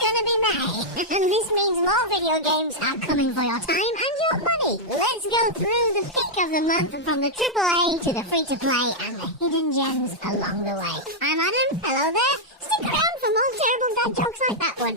gonna be May, and this means more video games are coming for your time and your money. Let's go through the pick of the month from the AAA to the free-to-play and the hidden gems along the way. I'm Adam, hello there. Stick around for more terrible dad jokes like that one.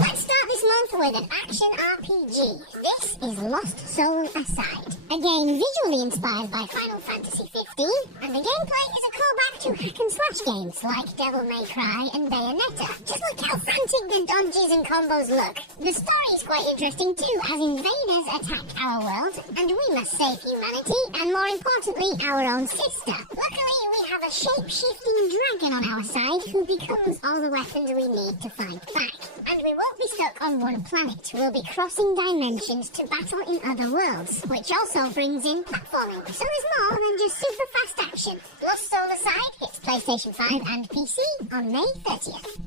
Let's start this month with an action RPG. This is Lost Soul Aside, a game visually inspired by Final Fantasy 15, and the gameplay is a callback to hack-and-slash games like Devil May Cry and Bayonetta. Just look how frantic the dodges and combos look. The story is quite interesting too, as invaders attack our world, and we must save humanity, and more importantly, our own sister. Luckily, we have a shape-shifting dragon on our side who becomes all the weapons we need to fight back. And we won't be stuck on one planet. We'll be crossing dimensions to battle in other worlds, which also brings in platforming. So there's more than just super fast action. Lost Soul Aside hits PlayStation 5 and PC on May 30th.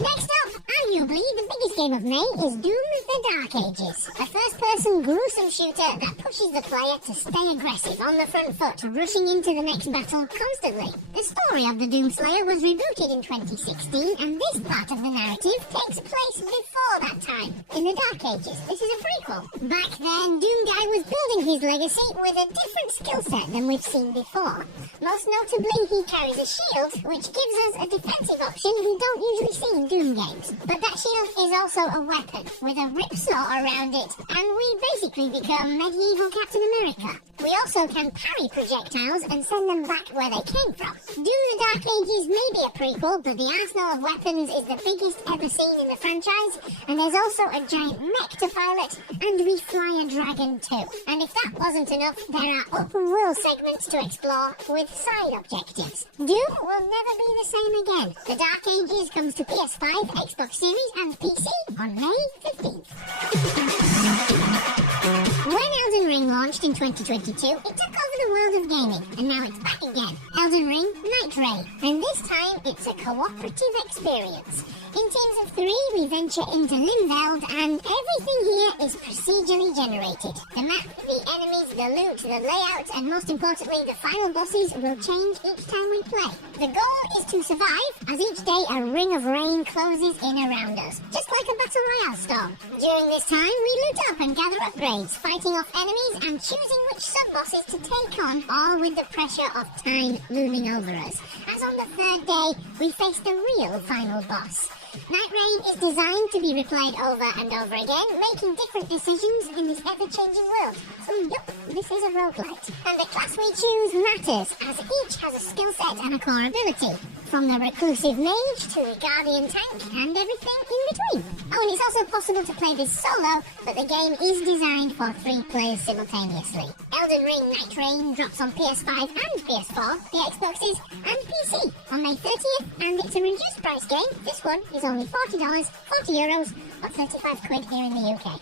Next up, arguably the biggest game of May is Doom: The Dark Ages, a first-person gruesome shooter that pushes the player to stay aggressive on the front foot, rushing into the next battle constantly. The story of the Doomslayer was rebooted in 2016, and this part of the narrative takes place before that time, in the Dark Ages. This is a prequel. Back then, Doom Guy was building his legacy with a different skill set than we've seen before. Most notably, he carries a shield, which gives us a defensive option we don't usually see in Doom games. But that shield is also a weapon, with a ripsaw around it, and we basically become medieval Captain America. We also can parry projectiles and send them back where they came from. Doom: The Dark Ages may be a prequel, but the arsenal of weapons is the biggest ever seen in the franchise, and there's also a giant mech to pilot, and we fly a dragon too. And if that wasn't enough, there are open world segments to explore with side objectives. Doom will never be the same again. The Dark Ages comes to PS5, Xbox Series and PC on May 15th. When Elden Ring launched in 2022, it took over the world of gaming, and now it's back again. Elden Ring Night Rain, and this time it's a cooperative experience. In teams of 3, we venture into Limveld, and everything here is procedurally generated. The map, the enemies, the loot, the layout, and most importantly, the final bosses will change each time we play. The goal is to survive, as each day a ring of rain closes in around us, just like a Battle Royale storm. During this time, we loot up and gather upgrades, fighting off enemies and choosing which sub-bosses to take on, all with the pressure of time looming over us. As on the 3rd day, we face the real final boss. Night Rain is designed to be replayed over and over again, making different decisions in this ever-changing world. Yup, this is a roguelite. And the class we choose matters, as each has a skill set and a core ability. From the reclusive mage to the guardian tank and everything in between. Oh, and it's also possible to play this solo, but the game is designed for 3 players simultaneously. Elden Ring Night Rain drops on PS5 and PS4, the Xboxes, and PC on May 30th, and it's a reduced price game. This one is only $40, €40, or 35 quid here in the UK.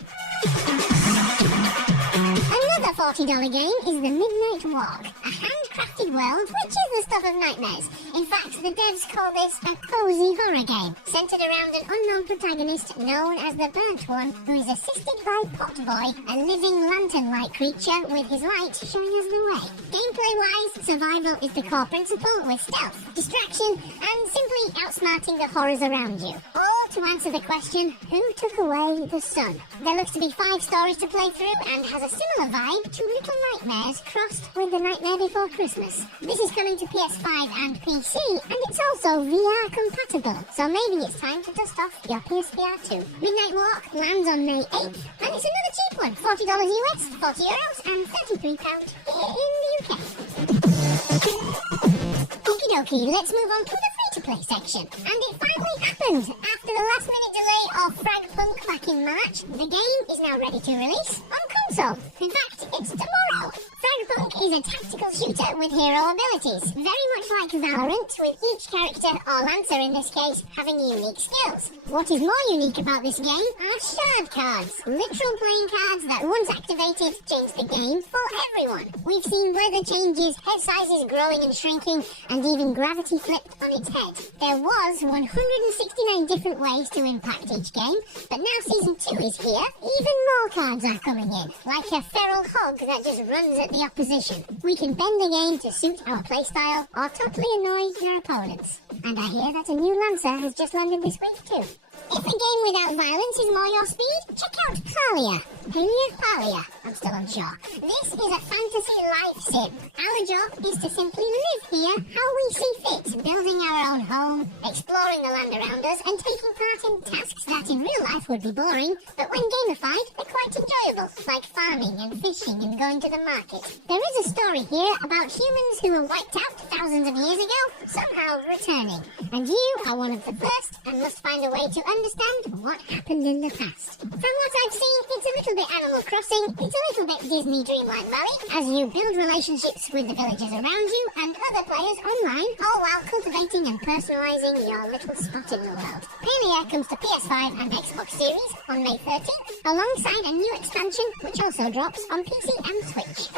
Another $40 game is The Midnight Walk, a handcrafted world which is the stuff of nightmares. In fact, the devs call this a cozy horror game, centered around an unknown protagonist known as the Burnt One, who is assisted by Potboy, a living lantern-like creature with his light showing us the way. Gameplay-wise, survival is the core principle, with stealth, distraction, and simply outsmarting the horrors around you. To answer the question, who took away the sun? There looks to be 5 stories to play through and has a similar vibe to Little Nightmares crossed with The Nightmare Before Christmas. This is coming to PS5 and PC, and it's also VR compatible, so maybe it's time to dust off your PSVR 2. Midnight Walk lands on May 8th, and it's another cheap one, $40 US, €40, and £33 here in the UK. Okie dokie, let's move on to the free-to-play section. And it finally happened! After the last-minute delay of Fragpunk back in March, the game is now ready to release on console. In fact, it's tomorrow! Fragpunk is a tactical shooter with hero abilities, very much like Valorant, with each character, or Lancer in this case, having unique skills. What is more unique about this game are shard cards, literal playing cards that once activated change the game for everyone. We've seen weather changes, head sizes growing and shrinking, and even gravity flipped on its head. There was 169 different ways to impact each game, but now Season 2 is here, even more cards are coming in, like a feral hog that just runs at the opposition option. We can bend the game to suit our playstyle or totally annoy your opponents. And I hear that a new Lancer has just landed this week too. If a game without violence is more your speed, check out Palia. Palia? I'm still unsure. This is a fantasy life sim. Our job is to simply live here how we see fit, building our own home, exploring the land around us, and taking part in tasks that in real life would be boring, but when gamified, they're quite enjoyable, like farming and fishing and going to the market. There is a story here about humans who were wiped out thousands of years ago, somehow returning. And you are one of the first and must find a way to understand what happened in the past. From what I've seen, it's a little bit Animal Crossing, it's a little bit Disney Dreamlight Valley, as you build relationships with the villagers around you and other players online, all while cultivating and personalising your little spot in the world. Palia comes to PS5 and Xbox Series on May 13th, alongside a new expansion which also drops on PC and Switch.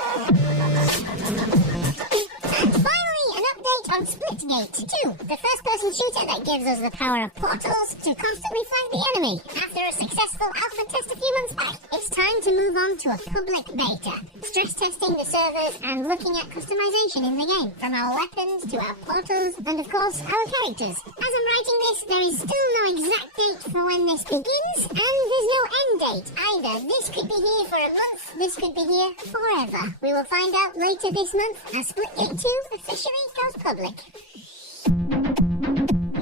And finally, an update on Splitgate 2, the first-person shooter that gives us the power of portals to constantly flank the enemy. After a successful alpha test a few months back, it's time to move on to a public beta, stress testing the servers and looking at customization in the game, from our weapons to our portals and of course our characters. As I'm writing this, there is still no exact date for when this begins, and there's no end date either. This could be here for a month, this could be here forever. We will find out later this month as Splitgate 2 officially goes public.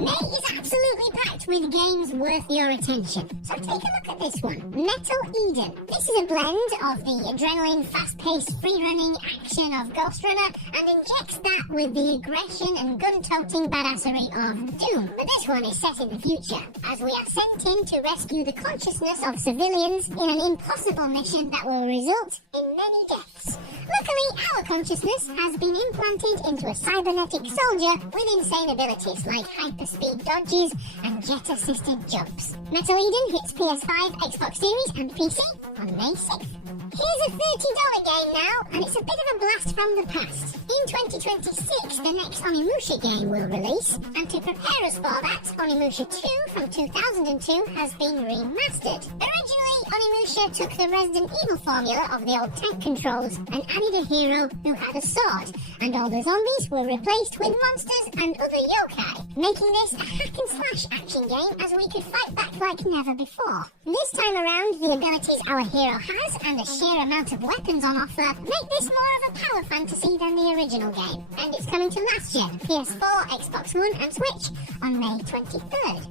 May is absolutely packed with games worth your attention, so take a look at this one, Metal Eden. This is a blend of the adrenaline, fast-paced, free-running action of Ghost Runner and injects that with the aggression and gun-toting badassery of Doom. But this one is set in the future, as we are sent in to rescue the consciousness of civilians in an impossible mission that will result in many deaths. Luckily, our consciousness has been implanted into a cybernetic soldier with insane abilities like hyperspeed dodges and jet-assisted jumps. Metal Eden hits PS5, Xbox Series and PC on May 6th. Here's a $30 game now, and it's a bit of a blast from the past. In 2026, the next Onimusha game will release, and to prepare us for that, Onimusha 2 from 2002 has been remastered. Originally, Onimusha took the Resident Evil formula of the old tank controls and added a hero who had a sword, and all the zombies were replaced with monsters and other yokai, making this a hack-and-slash action game as we could fight back like never before. This time around, the abilities our hero has and the sheer amount of weapons on offer make this more of a power fantasy than the original game, and it's coming to last gen, PS4, Xbox One and Switch on May 23rd.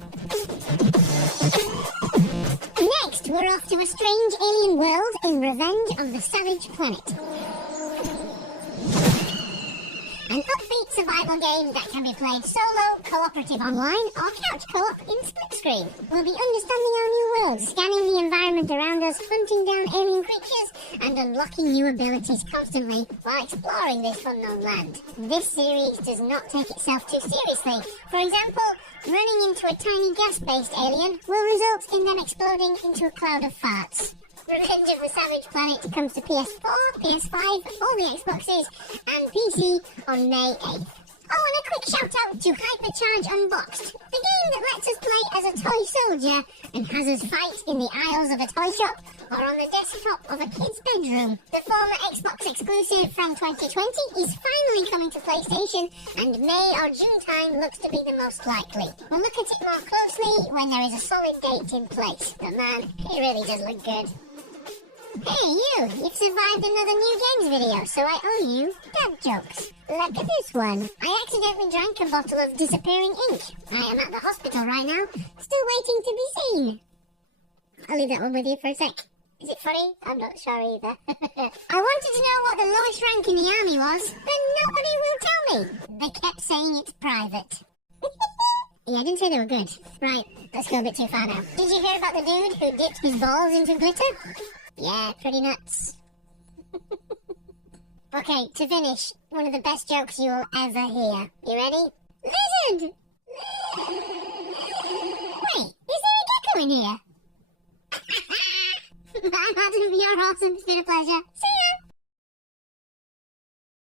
Next, we're off to a strange alien world in Revenge of the Savage Planet. An upbeat survival game that can be played solo, cooperative online, or couch co-op in split screen. We'll be understanding our new world, scanning the environment around us, hunting down alien creatures, and unlocking new abilities constantly while exploring this unknown land. This series does not take itself too seriously. For example, running into a tiny gas-based alien will result in them exploding into a cloud of farts. Revenge of the Savage Planet comes to PS4, PS5, all the Xboxes, and PC on May 8th. Oh, and a quick shout out to Hypercharge Unboxed, the game that lets us play as a toy soldier and has us fight in the aisles of a toy shop or on the desktop of a kid's bedroom. The former Xbox exclusive from 2020 is finally coming to PlayStation, and May or June time looks to be the most likely. We'll look at it more closely when there is a solid date in place, but man, it really does look good. Hey you've survived another new games video, so I owe you dad jokes. Look at this one. I accidentally drank a bottle of disappearing ink. I am at the hospital right now, still waiting to be seen. I'll leave that one with you for a sec. Is it funny? I'm not sure either. I wanted to know what the lowest rank in the army was, but nobody will tell me. They kept saying it's private. Yeah, I didn't say they were good. Right, let's go a bit too far now. Did you hear about the dude who dipped his balls into glitter? Yeah, pretty nuts. Okay, to finish, one of the best jokes you will ever hear. You ready? Lizard! Wait, is there a gecko in here? I'm Adam, you're awesome. It's been a pleasure.